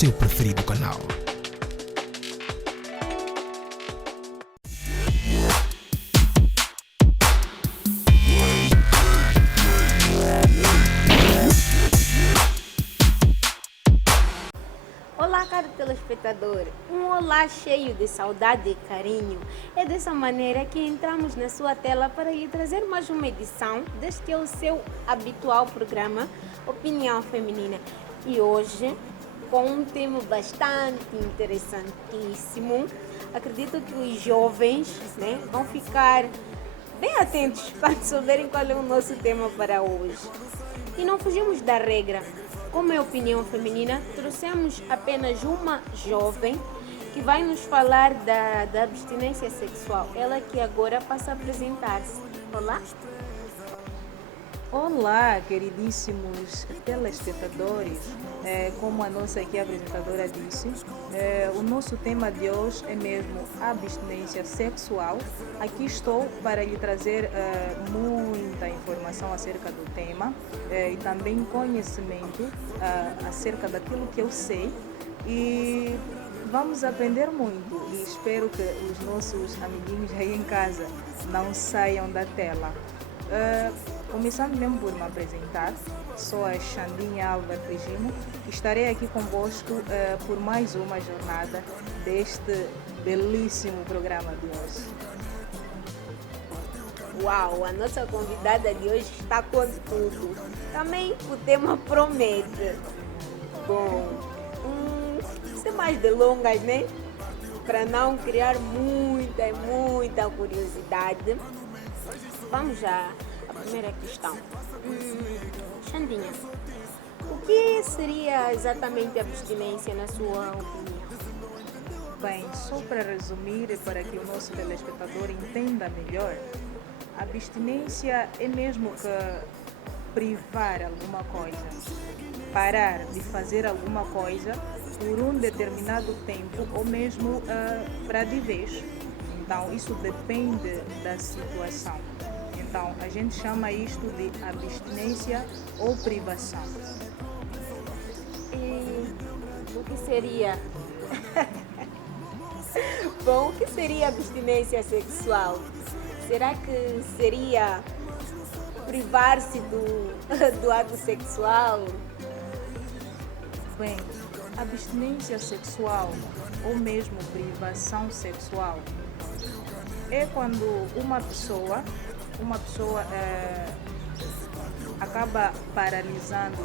seu preferido canal. Olá, caro telespectador, um olá cheio de saudade e carinho. É dessa maneira que entramos na sua tela para lhe trazer mais uma edição deste é o seu habitual programa Opinião Feminina. E hoje, com um tema bastante interessantíssimo, acredito que os jovens, vão ficar bem atentos quando souberem qual é o nosso tema para hoje. E não fugimos da regra. Como é opinião feminina, trouxemos apenas uma jovem que vai nos falar da abstinência sexual. Ela que agora passa a apresentar-se. Olá? Olá, queridíssimos telespectadores. Como a nossa aqui apresentadora disse, o nosso tema de hoje é mesmo abstinência sexual. Aqui estou para lhe trazer muita informação acerca do tema e também conhecimento acerca daquilo que eu sei. E vamos aprender muito e espero que os nossos amiguinhos aí em casa não saiam da tela. Começando mesmo por me apresentar, sou a Xandinha Álvaro Regimo e estarei aqui convosco por mais uma jornada deste belíssimo programa de hoje. Uau, a nossa convidada de hoje está com tudo. Também o tema promete. Bom, sem mais delongas, Para não criar muita curiosidade, vamos já à primeira questão. Xandinha, o que seria exatamente abstinência na sua opinião? Bem, só para resumir e para que o nosso telespectador entenda melhor, a abstinência é mesmo que privar alguma coisa, parar de fazer alguma coisa por um determinado tempo ou mesmo para de vez. Então, isso depende da situação. Então, a gente chama isto de abstinência ou privação. E o que seria? Bom, o que seria abstinência sexual? Será que seria privar-se do ato sexual? Bem, abstinência sexual ou mesmo privação sexual é quando uma pessoa acaba paralisando,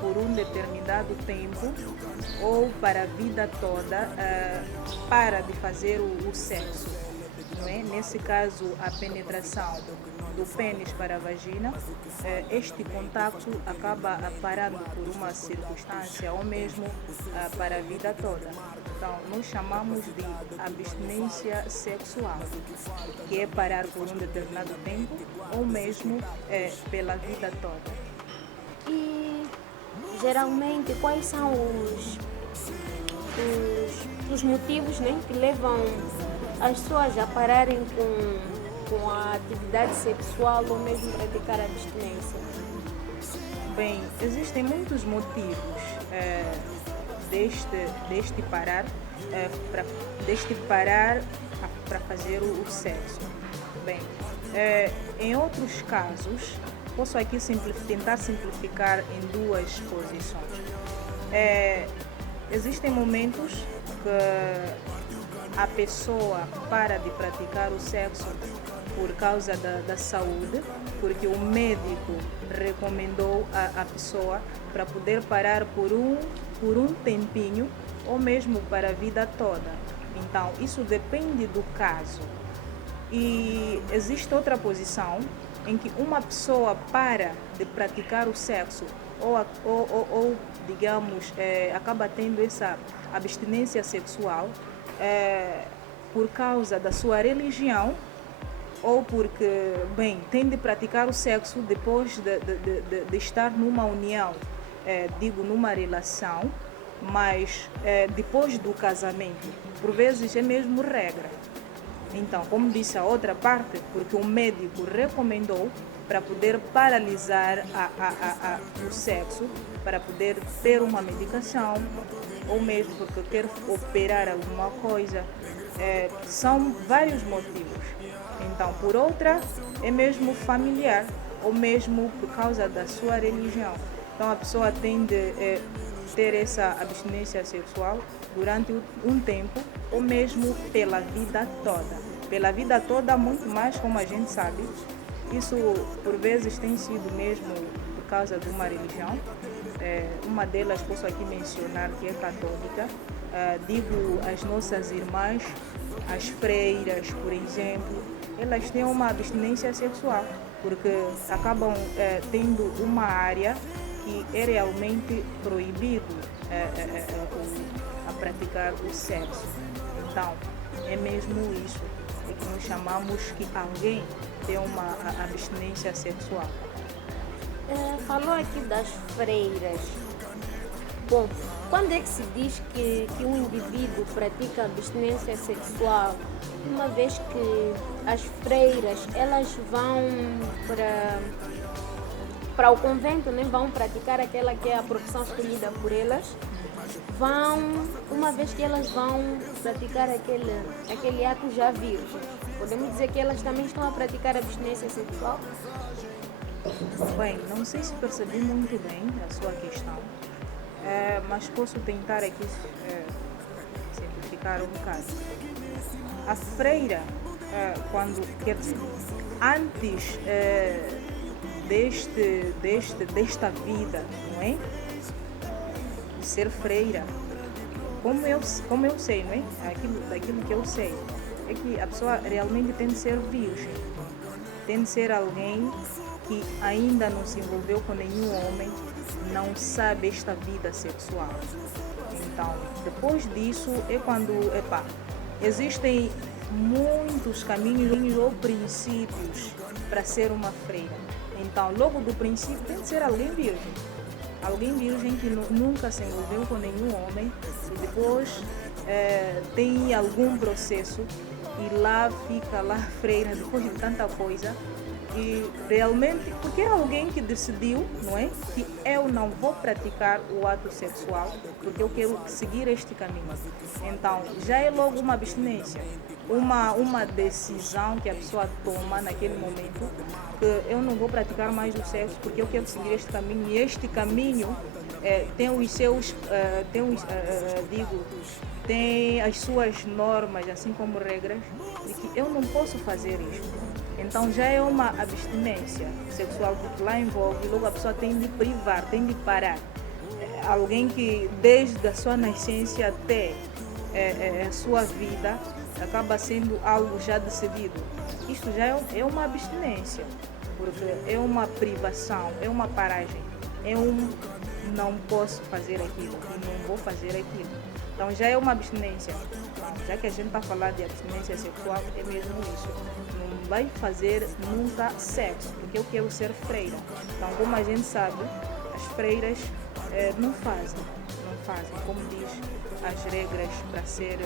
por um determinado tempo ou para a vida toda, para de fazer o sexo. Nesse caso, a penetração do pênis para a vagina, este contato acaba parando por uma circunstância ou mesmo para a vida toda. Então, nós chamamos de abstinência sexual, que é parar por um determinado tempo ou mesmo pela vida toda. E, geralmente, quais são os motivos que levam as pessoas a pararem com a atividade sexual ou mesmo praticar a abstinência? Bem, existem muitos motivos deste parar para fazer o sexo. Bem, em outros casos, posso aqui tentar simplificar em duas posições. Existem momentos que a pessoa para de praticar o sexo por causa da saúde, porque o médico recomendou a pessoa para poder parar por um tempinho ou mesmo para a vida toda. Então, isso depende do caso. E existe outra posição em que uma pessoa para de praticar o sexo ou digamos, acaba tendo essa abstinência sexual por causa da sua religião ou porque, tem de praticar o sexo depois de estar numa união, numa relação, mas depois do casamento, por vezes é mesmo regra. Então, como disse a outra parte, porque o médico recomendou para poder paralisar o sexo, para poder ter uma medicação, ou mesmo porque quer operar alguma coisa. São vários motivos. Então, por outra, é mesmo familiar, ou mesmo por causa da sua religião. Então, a pessoa tem de ter essa abstinência sexual durante um tempo, ou mesmo pela vida toda. Pela vida toda, muito mais, como a gente sabe. Isso, por vezes, tem sido mesmo por causa de uma religião. Uma delas, posso aqui mencionar, que é católica. Digo, as nossas irmãs, as freiras, por exemplo, elas têm uma abstinência sexual, porque acabam tendo uma área que é realmente proibido a praticar o sexo. Então, é mesmo isso. É que nós chamamos que alguém tem uma abstinência sexual. Falou aqui das freiras. Bom, quando é que se diz que um indivíduo pratica abstinência sexual? Uma vez que as freiras, elas vão para o convento, né? Vão praticar aquela que é a profissão escolhida por elas. Uma vez que elas vão praticar aquele ato já virgem, podemos dizer que elas também estão a praticar abstinência sexual? Bem, não sei se percebi muito bem a sua questão, mas posso tentar aqui simplificar um bocado. A freira, quer dizer, antes desta vida, não é? De ser freira, como eu sei, não é? Daquilo que eu sei, é que a pessoa realmente tem de ser virgem, tem de ser alguém que ainda não se envolveu com nenhum homem, não sabe esta vida sexual. Então, depois disso é quando, existem muitos caminhos ou princípios para ser uma freira. Então, logo do princípio tem de ser alguém virgem. Alguém virgem que nunca se envolveu com nenhum homem e depois tem algum processo e lá fica lá freira depois de tanta coisa. E realmente, porque é alguém que decidiu, não é? Que eu não vou praticar o ato sexual porque eu quero seguir este caminho. Então, já é logo uma abstinência, uma decisão que a pessoa toma naquele momento, que eu não vou praticar mais o sexo porque eu quero seguir este caminho. E este caminho tem os seus, tem as suas normas, assim como regras, de que eu não posso fazer isto. Então já é uma abstinência sexual, porque lá envolve, logo a pessoa tem de privar, tem de parar. Alguém que desde a sua nascença até a sua vida acaba sendo algo já decidido. Isto já é uma abstinência, porque é uma privação, é uma paragem, não posso fazer aquilo, não vou fazer aquilo. Então já é uma abstinência. Já que a gente está falando de abstinência sexual, é mesmo isso. Não vai fazer nunca sexo, porque eu quero ser freira. Então, como a gente sabe, as freiras não fazem, como diz as regras para ser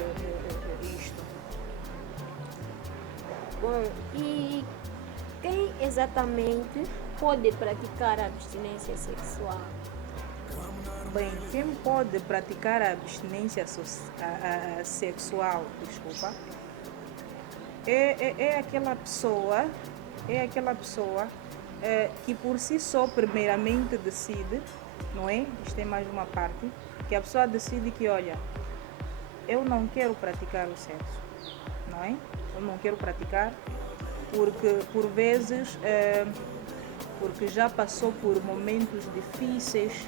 isto. Bom, e quem exatamente pode praticar a abstinência sexual? Bem, quem pode praticar a abstinência sexual, é aquela pessoa que por si só primeiramente decide, não é? Isto é mais uma parte, que a pessoa decide que, olha, eu não quero praticar o sexo, não é? Eu não quero praticar porque por vezes, porque já passou por momentos difíceis,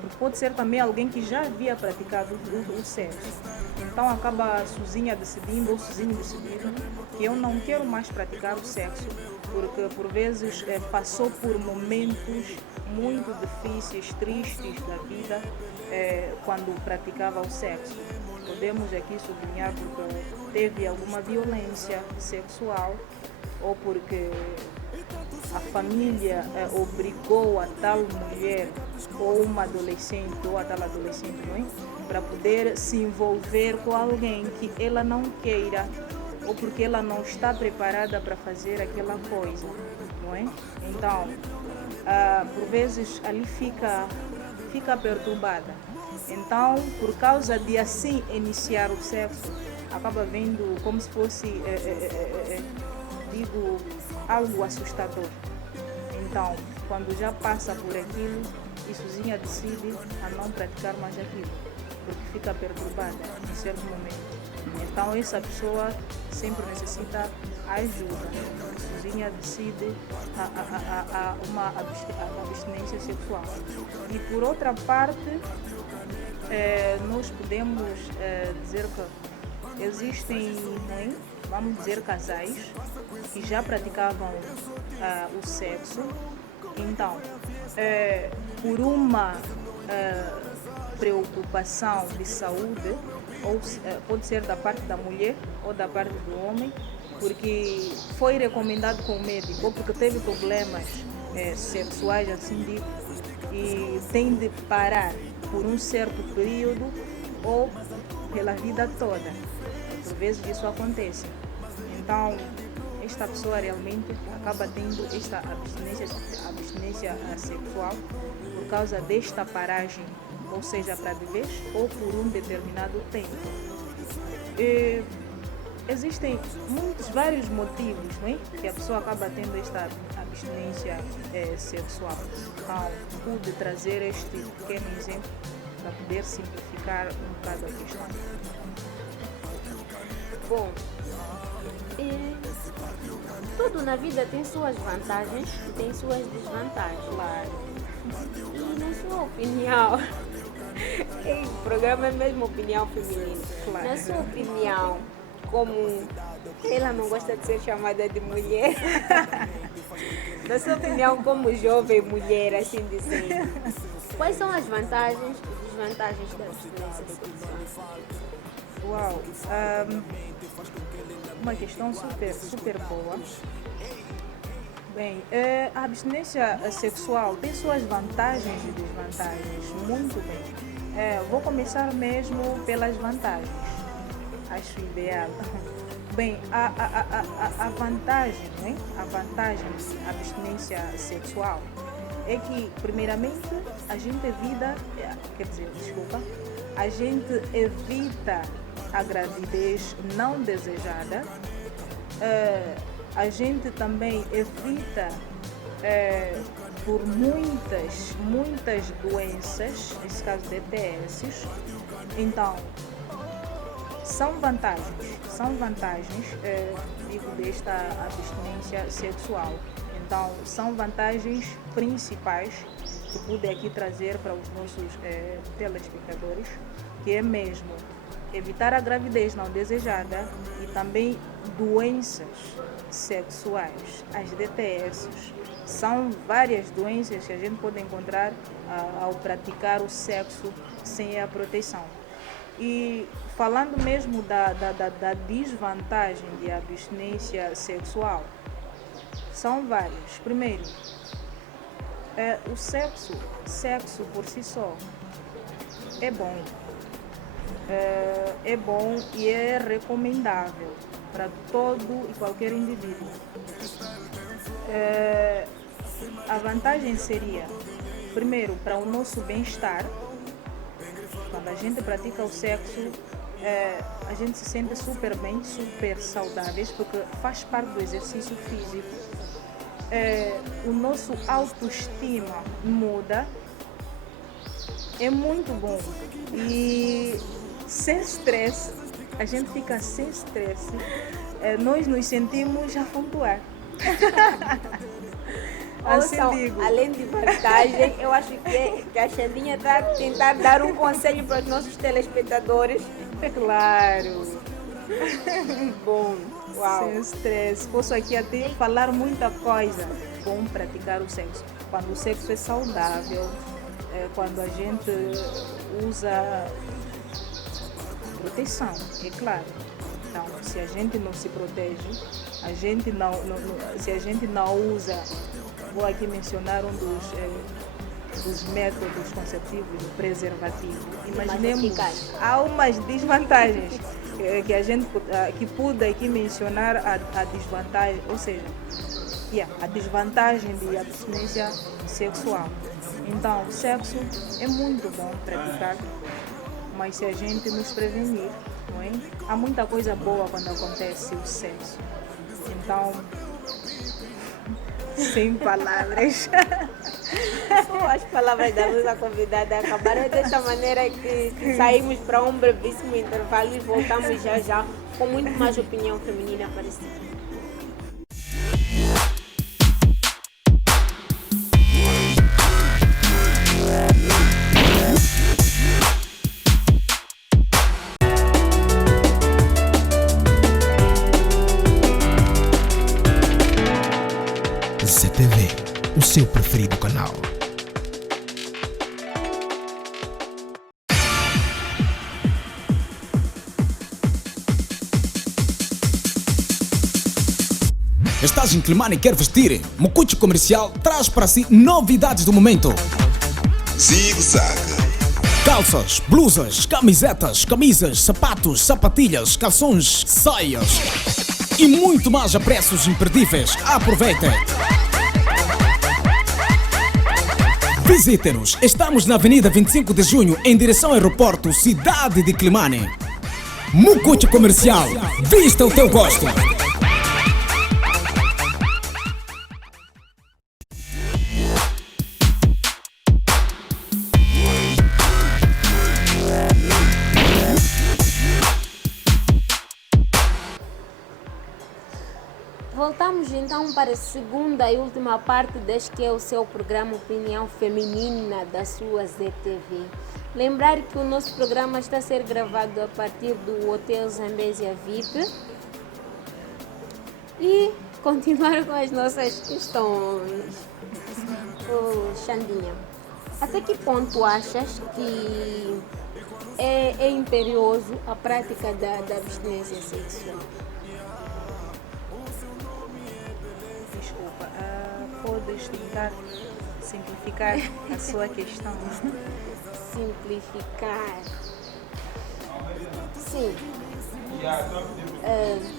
porque pode ser também alguém que já havia praticado o sexo. Então acaba sozinha decidindo ou sozinho decidindo que eu não quero mais praticar o sexo, porque por vezes passou por momentos muito difíceis, tristes da vida, quando praticava o sexo. Podemos aqui sublinhar porque teve alguma violência sexual ou porque a família obrigou a tal mulher ou uma adolescente ou a tal adolescente, não é? Para poder se envolver com alguém que ela não queira, ou porque ela não está preparada para fazer aquela coisa, não é? Então, por vezes ali fica perturbada. Então, por causa de assim iniciar o sexo, acaba vendo como se fosse, digo, algo assustador. Então, quando já passa por aquilo, issozinha decide a não praticar mais aquilo, porque fica perturbada em certo momento. Então, essa pessoa sempre necessita ajuda. Issozinha decide uma abstinência sexual. E por outra parte, nós podemos dizer que existem, né, vamos dizer, casais que já praticavam o sexo. Então, por uma preocupação de saúde, ou pode ser da parte da mulher ou da parte do homem, porque foi recomendado com o médico, ou porque teve problemas sexuais, assim digo, e tem de parar por um certo período ou pela vida toda. Por vezes isso acontece. Então, esta pessoa realmente acaba tendo esta abstinência sexual por causa desta paragem, ou seja, para de vez ou por um determinado tempo. Existem vários motivos, não é? Que a pessoa acaba tendo esta abstinência sexual. Então, pude trazer este pequeno exemplo para poder simplificar um bocado a questão. Bom, tudo na vida tem suas vantagens e tem suas desvantagens. Claro. E na sua opinião, o programa é mesmo opinião feminina. Claro. Na sua opinião, como ela não gosta de ser chamada de mulher, na sua opinião, como jovem mulher, assim dizendo, quais são as vantagens e desvantagens da abstinência sexual? Uau! Uma questão super boa. Bem, a abstinência sexual tem suas vantagens e desvantagens, muito bem. Vou começar mesmo pelas vantagens. Acho ideal. Bem, a vantagem, né? A vantagem da abstinência sexual é que, primeiramente, a gente evita a gravidez não desejada. A gente também evita por muitas doenças, nesse caso DTS. Então, são vantagens, digo, desta abstinência sexual. Então, são vantagens principais que pude aqui trazer para os nossos telespectadores, que é mesmo evitar a gravidez não desejada e também doenças sexuais. As DTS são várias doenças que a gente pode encontrar ao praticar o sexo sem a proteção. E falando mesmo da desvantagem de abstinência sexual, são várias. Primeiro, o sexo por si só é bom. É bom e é recomendável para todo e qualquer indivíduo. A vantagem seria, primeiro, para o nosso bem-estar. Quando a gente pratica o sexo, a gente se sente super bem, super saudáveis, porque faz parte do exercício físico. O nosso autoestima muda. É muito bom. E sem estresse, a gente fica sem estresse, nós nos sentimos a flutuar. Assim digo. Além de vantagem, eu acho que a Xandinha está a tentar dar um conselho para os nossos telespectadores. Claro. Bom, uau. Sem estresse. Posso aqui até falar muita coisa. Bom praticar o sexo. Quando o sexo é saudável, quando a gente usa proteção, é claro. Então, se a gente não se protege, se a gente não usa, vou aqui mencionar um dos métodos conceptivos, o preservativo. Imaginemos, há umas desvantagens. que a gente que pude aqui mencionar a desvantagem, ou seja, a desvantagem de abstinência sexual. Então, o sexo é muito bom praticar, mas se a gente nos prevenir, não é? Há muita coisa boa quando acontece o sexo. Então, sem palavras. As palavras da nossa convidada acabaram desta maneira que saímos para um brevíssimo intervalo e voltamos já já com muito mais opinião feminina para si. ZTV, o seu preferido canal. Estás em Climane e quer vestir? Mucucho Comercial traz para si novidades do momento. Zig-Zag. Calças, blusas, camisetas, camisas, sapatos, sapatilhas, calções, saias e muito mais a preços imperdíveis. Aproveite! Visite-nos. Estamos na Avenida 25 de Junho, em direção ao aeroporto, cidade de Climane. Mucucho Comercial. Vista o teu gosto. Voltamos então para a segunda e última parte deste que é o seu programa Opinião Feminina da sua ZTV. Lembrar que o nosso programa está a ser gravado a partir do Hotel Zambésia VIP e continuar com as nossas questões. Xandinha, até que ponto achas que é imperioso a prática da abstinência sexual? Desculpa, podes tentar simplificar a sua questão? Simplificar. Sim.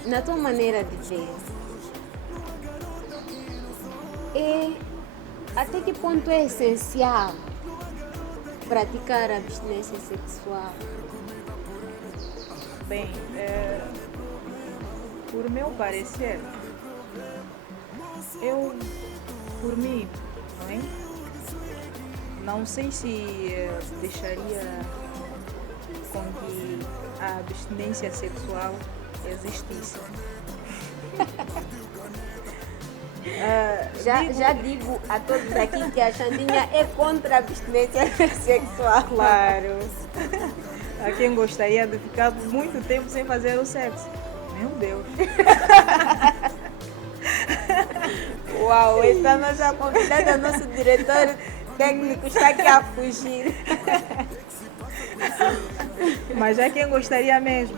Na tua maneira de ver, até que ponto é essencial praticar a abstinência sexual? Bem, por meu parecer, eu, por mim, não é? Não sei se deixaria com que a abstinência sexual existisse. Já digo a todos aqui que a Xandinha é contra a abstinência sexual. Claro. A quem gostaria de ficar muito tempo sem fazer o sexo. Meu Deus. Uau, essa nossa convidada, nosso diretor técnico está aqui a fugir. Mas já quem gostaria mesmo?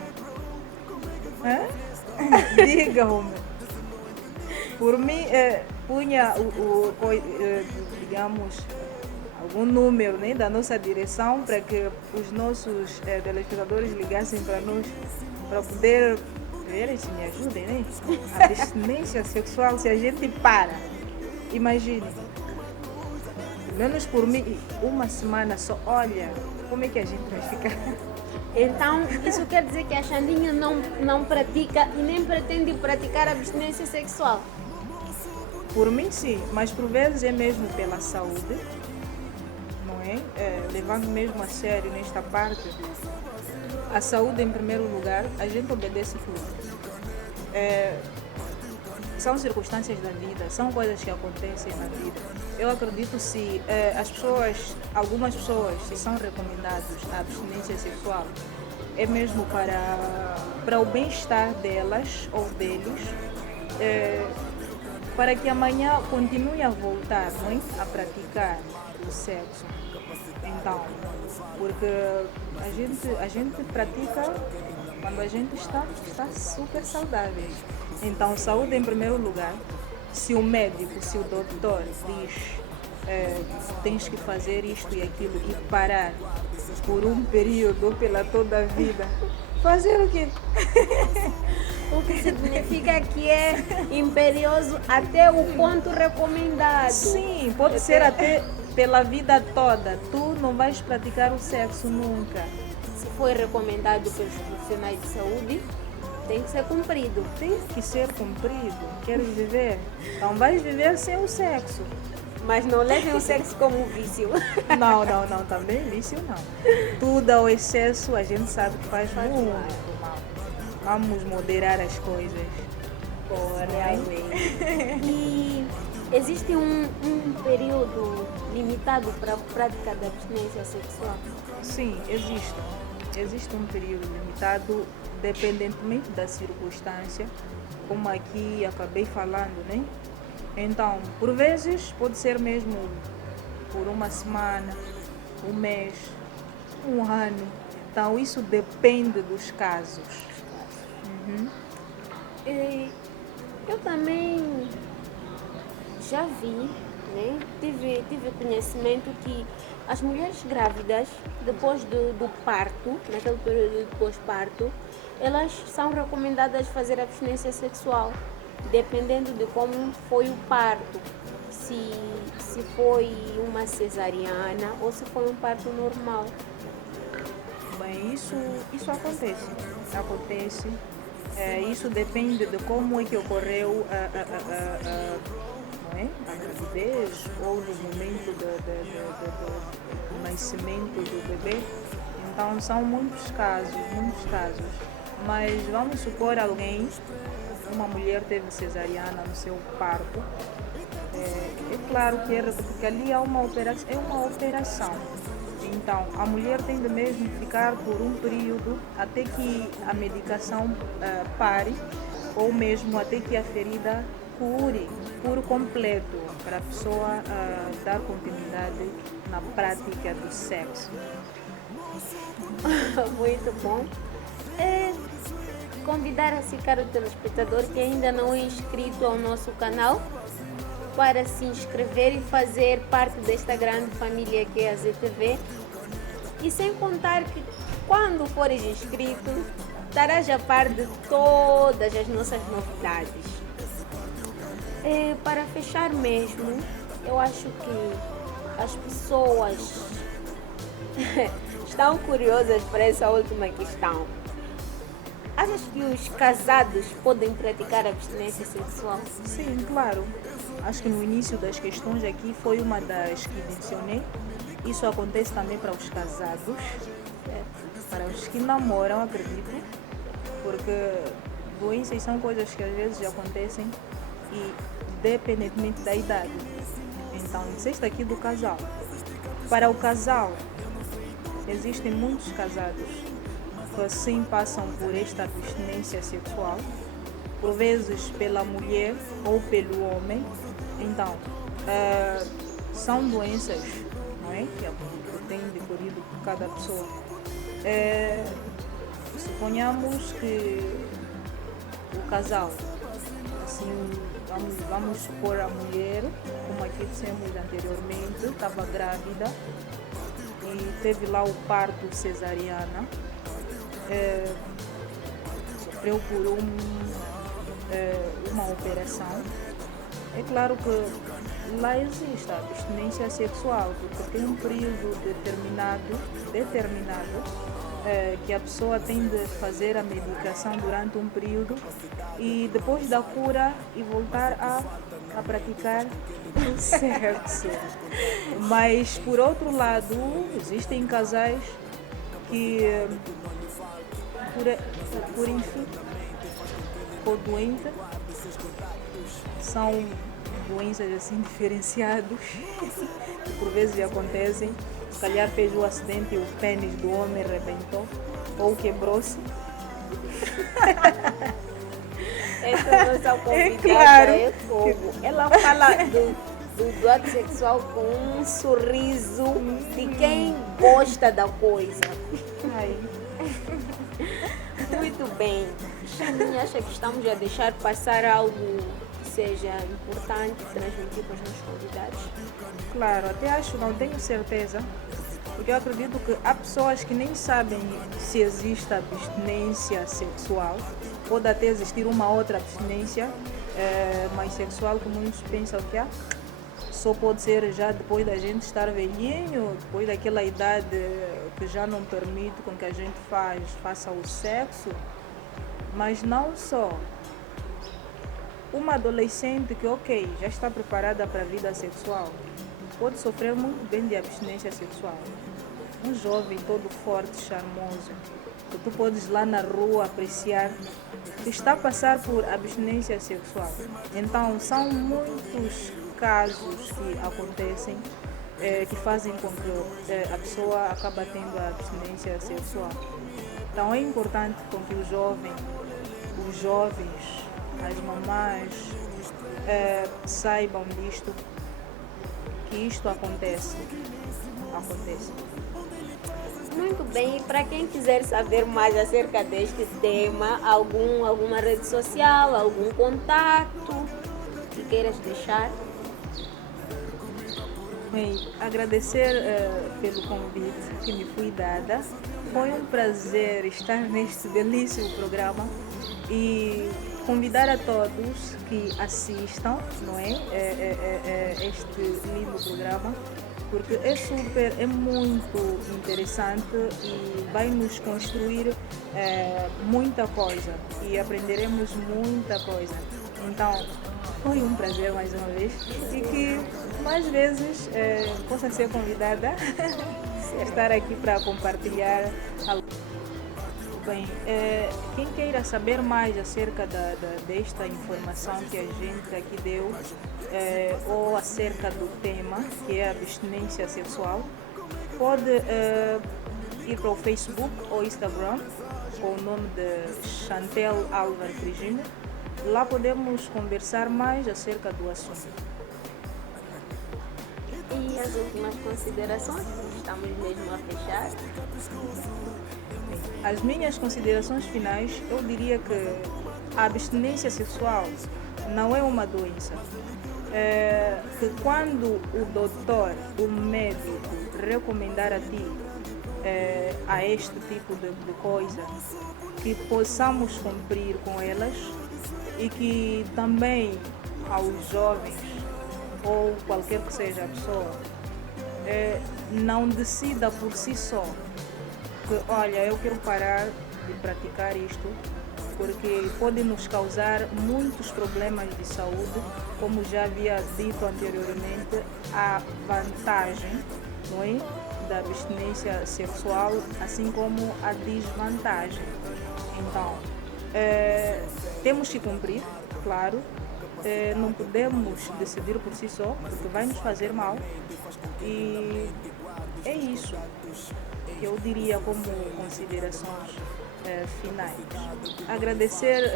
Diga-me. Por mim, punha digamos, algum número, né, da nossa direção para que os nossos telespectadores ligassem para nós, para poder ver se me ajudem, né? A abstinência sexual, se a gente para, imagine, menos por mim, uma semana só, olha, como é que a gente vai ficar? Então, isso quer dizer que a Xandinha não pratica e nem pretende praticar abstinência sexual? Por mim, sim, mas por vezes é mesmo pela saúde, não é? Levando mesmo a sério nesta parte, a saúde em primeiro lugar, a gente obedece tudo. São circunstâncias da vida, são coisas que acontecem na vida. Eu acredito se algumas pessoas, se são recomendadas a abstinência sexual, é mesmo para o bem-estar delas ou deles, para que amanhã continue a voltar, não é? A praticar o sexo. Então, porque a gente pratica quando a gente está super saudável. Então, saúde em primeiro lugar. Se o médico, se o doutor diz tens que fazer isto e aquilo e parar por um período ou pela toda a vida, Fazer o quê? O que significa que é imperioso até o ponto recomendado. Sim, pode ser até pela vida toda. Tu não vais praticar o sexo nunca. Se foi recomendado pelos profissionais de saúde, tem que ser cumprido. Tem que ser cumprido. Queres viver? Então vais viver sem o sexo. Mas não levem o sexo como vício. Não, também vício não. Tudo ao excesso a gente sabe que faz muito mal. Vamos moderar as coisas. Realmente. E existe um período limitado para a prática da abstinência sexual? Sim, existe. Existe um período limitado, dependentemente da circunstância, como aqui acabei falando, né? Então, por vezes, pode ser mesmo por uma semana, um mês, um ano. Então, isso depende dos casos. Eu também já vi, né? Tive conhecimento que as mulheres grávidas, depois do parto, naquele período de pós-parto, elas são recomendadas fazer abstinência sexual, dependendo de como foi o parto. Se foi uma cesariana ou se foi um parto normal. Bem, isso acontece. Acontece. Isso depende de como é que ocorreu não é? A gravidez ou no momento do nascimento do bebê. Então são muitos casos. Mas vamos supor uma mulher teve cesariana no seu parto. É claro que porque ali é uma operação. Então, a mulher tem de mesmo ficar por um período até que a medicação pare ou mesmo até que a ferida cure por completo para a pessoa dar continuidade na prática do sexo. Muito bom. Convidar a caro telespectador que ainda não é inscrito ao nosso canal para se inscrever e fazer parte desta grande família que é a ZTV. E sem contar que quando fores inscrito, estarás a par de todas as nossas novidades. Para fechar mesmo, eu acho que as pessoas estão curiosas para essa última questão. Achas que os casados podem praticar abstinência sexual? Sim, claro. Acho que no início das questões aqui foi uma das que mencionei. Isso acontece também para os casados, para os que namoram, acredito, porque doenças são coisas que às vezes acontecem e independentemente da idade. Então, disseste aqui do casal. Para o casal, existem muitos casados que assim passam por esta abstinência sexual, por vezes pela mulher ou pelo homem. Então, são doenças, não é? Que tem decorrido por cada pessoa. Suponhamos que o casal, assim, vamos supor a mulher, como aqui dissemos anteriormente, estava grávida e teve lá o parto cesariana, sofreu por uma operação. É claro que lá existe a abstinência sexual, porque tem um período determinado que a pessoa tem de fazer a medicação durante um período e depois da cura e voltar a praticar o sexo. Mas, por outro lado, existem casais que, por enfim, ficou doente, são doenças assim diferenciadas que por vezes acontecem. Se calhar fez o acidente e o pênis do homem rebentou ou quebrou-se. Essa nossa convidada claro. é fogo. Ela fala do ato sexual com um sorriso de quem gosta da coisa. Ai. Muito bem. Chaminha, acha que estamos a deixar passar algo que seja importante transmitir para os nossos convidados? Claro, até acho, não tenho certeza, Porque eu acredito que há pessoas que nem sabem se existe abstinência sexual. Pode até existir uma outra abstinência mais sexual que muitos pensam que só pode ser já depois da gente estar velhinho, depois daquela idade que já não permite com que a gente faça o sexo. Mas não só. Uma adolescente que, ok, já está preparada para a vida sexual, pode sofrer muito bem de abstinência sexual. Um jovem todo forte, charmoso, que tu podes lá na rua apreciar, que está a passar por abstinência sexual. Então, são muitos casos que acontecem que fazem com que a pessoa acaba tendo a abstinência sexual. Então, é importante com que os jovens, as mamães saibam disto, que isto acontece. Muito bem, e para quem quiser saber mais acerca deste tema, alguma rede social, algum contato que queiras deixar? Bem, agradecer pelo convite que me foi dada. Foi um prazer estar neste belíssimo programa e convidar a todos que assistam, não é? Este lindo programa, porque é muito interessante e vai nos construir muita coisa e aprenderemos muita coisa. Então, foi um prazer mais uma vez e que mais vezes possa ser convidada a estar aqui para compartilhar. Bem, quem queira saber mais acerca desta informação que a gente aqui deu, ou acerca do tema, que é a abstinência sexual, pode ir para o Facebook ou Instagram, com o nome de Chantel Álvaro Frigino. Lá podemos conversar mais acerca do assunto. E as últimas considerações? Estamos mesmo a fechar. As minhas considerações finais, eu diria que a abstinência sexual não é uma doença. Que quando o doutor, o médico, recomendar a ti a este tipo de coisa, que possamos cumprir com elas e que também aos jovens ou qualquer que seja a pessoa não decida por si só que, olha, eu quero parar de praticar isto porque pode nos causar muitos problemas de saúde, como já havia dito anteriormente, a vantagem, não é, da abstinência sexual, assim como a desvantagem. Então, temos que cumprir, claro, não podemos decidir por si só, porque vai nos fazer mal, e é isso que eu diria como considerações finais. Agradecer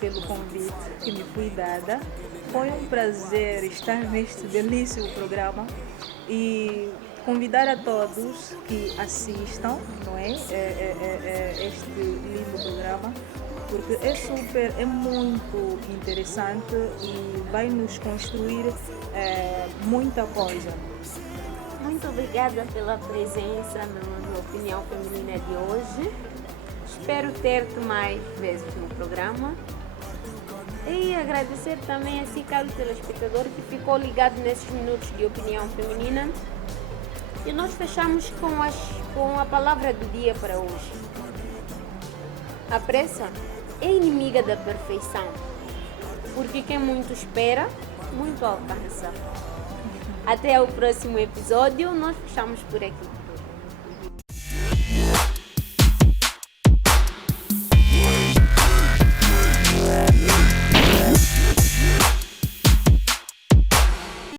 pelo convite que me foi dada. Foi um prazer estar neste belíssimo programa e convidar a todos que assistam, não é? Este lindo programa, porque é muito interessante e vai nos construir muita coisa. Muito obrigada pela presença na Opinião Feminina de hoje. Espero ter-te mais vezes no programa. E agradecer também a si, caro telespectador, que ficou ligado nesses minutos de Opinião Feminina. E nós fechamos com a palavra do dia para hoje. A pressa é inimiga da perfeição, porque quem muito espera, muito alcança. Até o próximo episódio, nós fechamos por aqui.